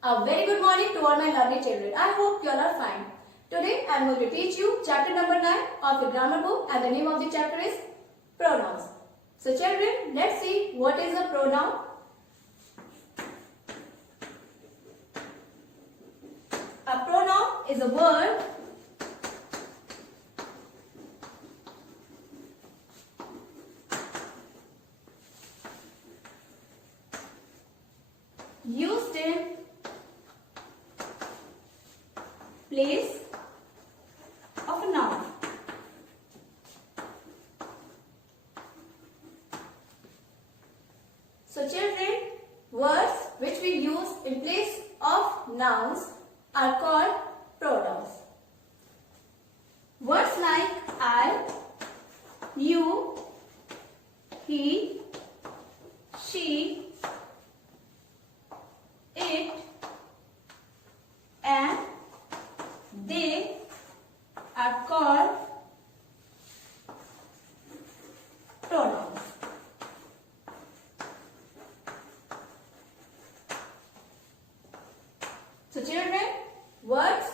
A very good morning to all my lovely children. I hope you all are fine. Today I am going to teach you chapter number 9 of the grammar book, and the name of the chapter is pronouns. So children, let's see what is a pronoun. A pronoun is a word used in place of a noun. So children, words which we use in place of nouns are called pronouns. Words like I, you, he, she, it, and they are called pronouns. So children, words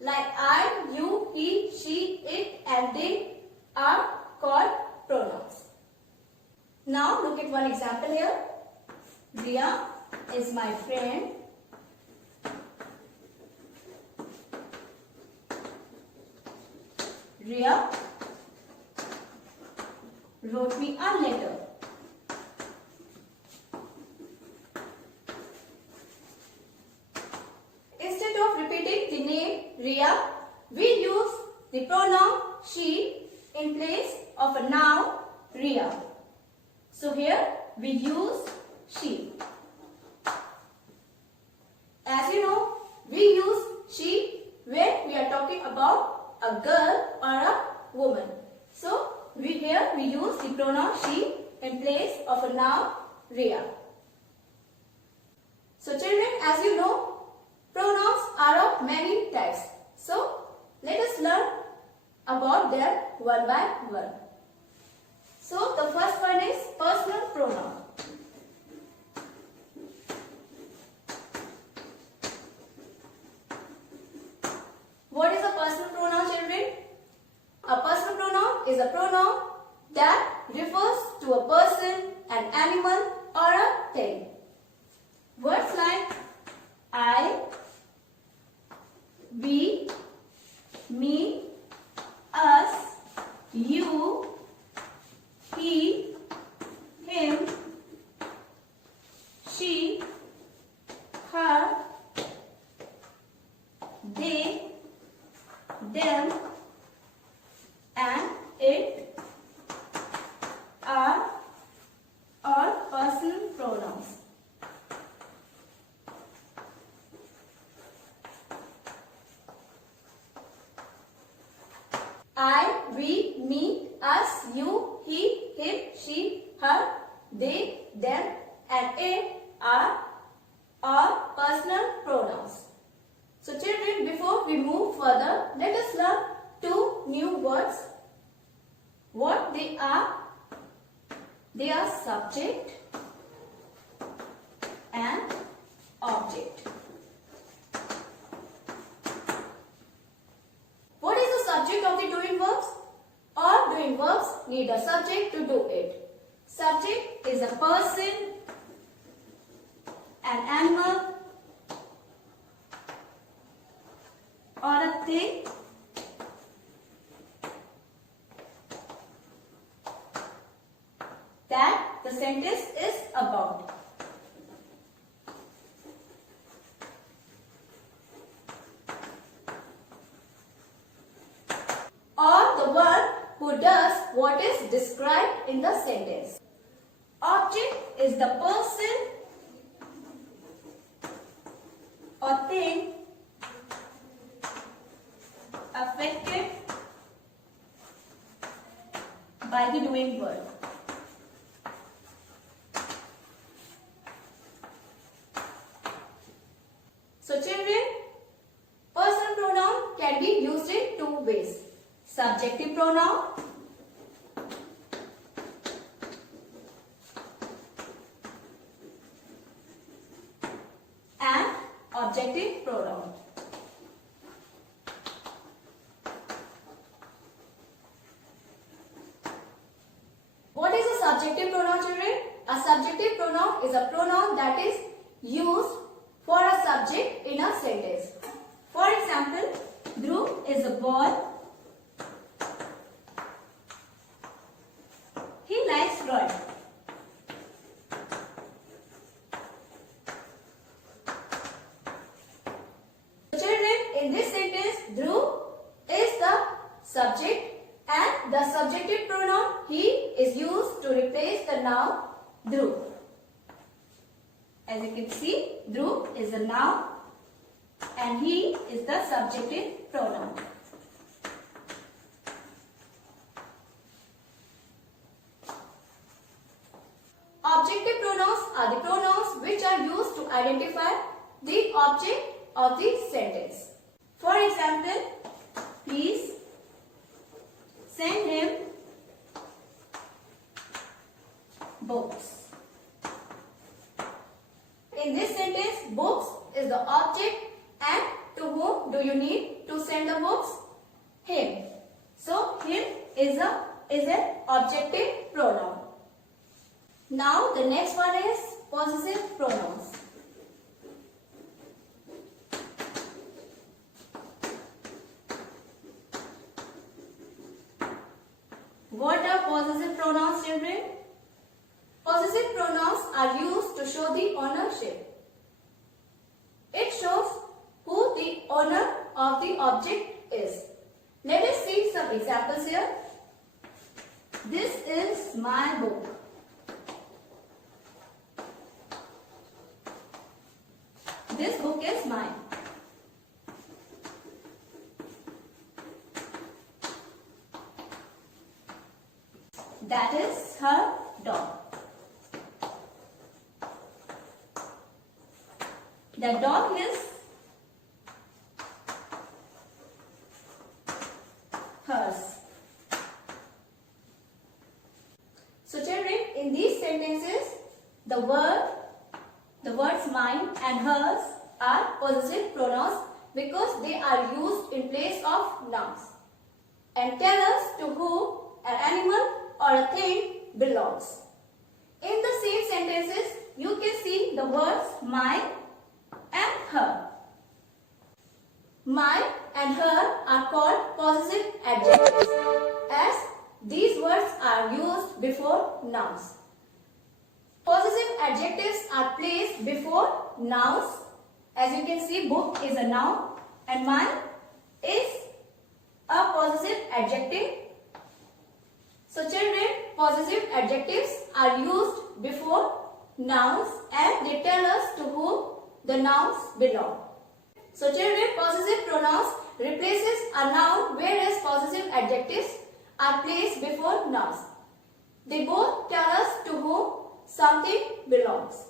like I, you, he, she, it, and they are called pronouns. Now look at one example here. Riya is my friend. Riya wrote me a letter. Instead of repeating the name Riya, we use the pronoun she in place of a noun Riya. So here we use she. As you know, we use she when we are talking about a girl or a woman. So here we use the pronoun she in place of a noun Riya. So children, as you know, pronouns are of many types. So let us learn about them one by one. So the first one is personal pronoun. What is a personal pronoun, children? A personal pronoun is a pronoun that refers to a person, an animal, or a thing. Words like I, we, me, us, you, he, him, she, her, they, them, and it are all personal pronouns. I, we, me, us, you, he, him, she, her, they, them, and it are all personal pronouns. So children, before we move further, let us learn two new words. What they are? They are subject and object. What is the subject of the doing verbs? All doing verbs need a subject to do it. Subject is a person, an animal, or a thing that the sentence is about. Or the one who does what is described in the sentence. Object is the person or thing affected by the doing verb. So children, personal pronoun can be used in two ways. Subjective pronoun pronoun is a pronoun that is used for a subject in a sentence. For example, Dhruv is a boy. He likes drawing. Children, in this sentence, Dhruv is the subject and the subjective pronoun he is used to replace the noun Dhruv. As you can see, Dhruv is a noun and he is the subjective pronoun. Objective pronouns are the pronouns which are used to identify the object of the sentence. For example, please send him books. In this sentence, books is the object and to whom do you need to send the books? Him. So, him is an objective pronoun. Now, the next one is possessive pronouns. What are possessive pronouns, children? Possessive pronouns are used to show the ownership. It shows who the owner of the object is. Let us see some examples here. This is my book. This book is mine. That is her dog. The dog is hers. So children, in these sentences, the words mine and hers are possessive pronouns because they are used in place of nouns and tell us to whom an animal or a thing belongs. In the same sentences, you can see the words mine and her. Mine and her are called possessive adjectives as these words are used before nouns. Possessive adjectives are placed before nouns. As you can see, book is a noun and mine is a possessive adjective. So children, possessive adjectives are used before nouns and they tell us to whom the nouns belong. So children, possessive pronouns replaces a noun whereas possessive adjectives are placed before nouns. They both tell us to whom something belongs.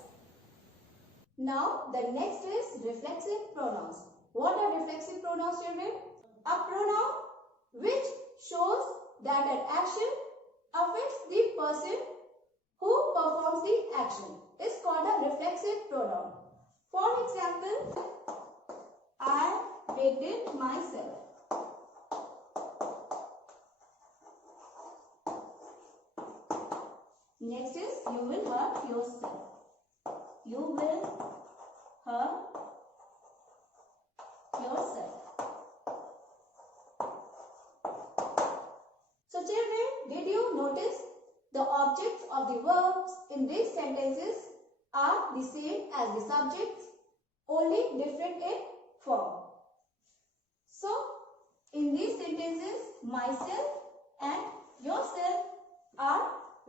Now the next is reflexive pronouns. What are reflexive pronouns, children? A pronoun which shows that an action affects the person who performs the action is called a reflexive pronoun. For example, I hated myself. Next is you will hurt yourself. You will hurt yourself. So children, did you notice the objects of the verbs in these sentences are the same as the subjects, only different in form. So, in these sentences, myself and yourself are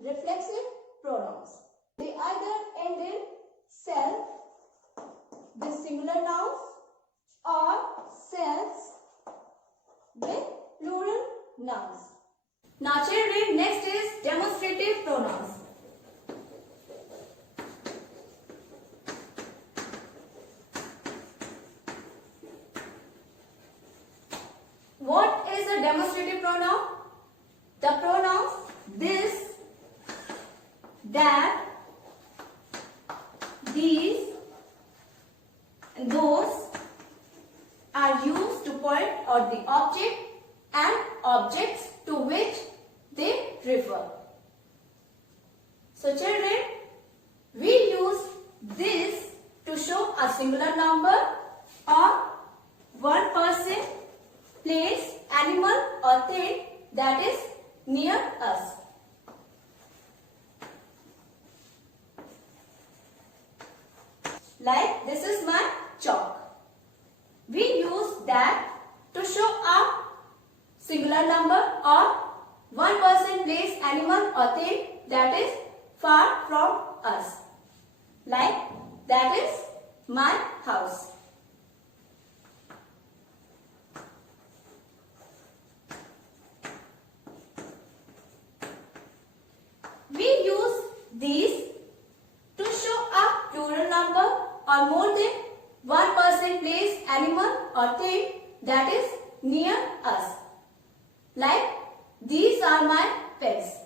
reflexive pronouns. They either end in self, the singular nouns, or selves with plural nouns. Now children, next is demonstrative pronouns. What is a demonstrative pronoun? The pronouns this, that, these, and those are used to point out the object and objects to which they refer. So children, We use this to show a singular number or one person, place, animal or thing that is near us. Like this is my chalk. We use that to show a singular number or one person, place, animal or thing that is far from us. Like that is my house. We use these to show a plural number or more than one person, place, animal or thing that is near us. Like these are my pets.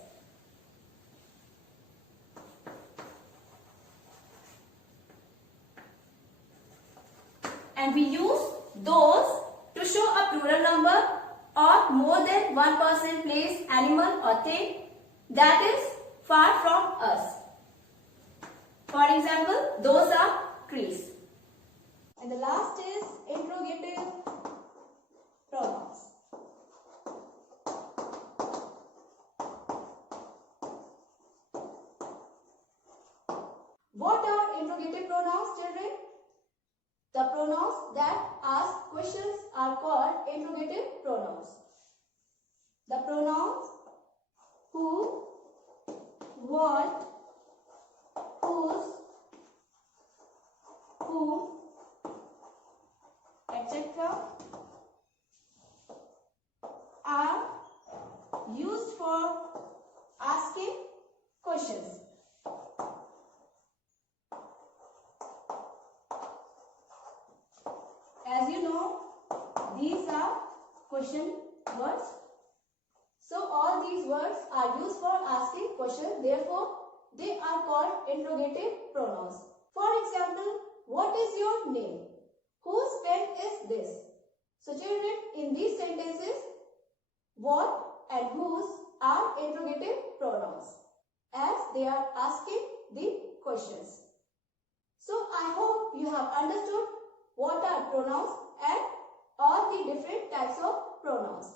And we use those to show a plural number or more than one person, place, animal or thing that is far from us. For example, those are trees. And the last is interrogative pronouns. What are interrogative pronouns, children? The pronouns that ask questions are called interrogative pronouns. The pronouns who, what, whose, whom, etc. are used for asking questions. As you know, these are question words. So all these words are used for asking questions. Therefore, they are called interrogative pronouns. For example, what is your name? Whose pen is this? So children, in these sentences, what and whose are interrogative pronouns as they are asking the questions. So I hope you have understood what are pronouns and all the different types of pronouns.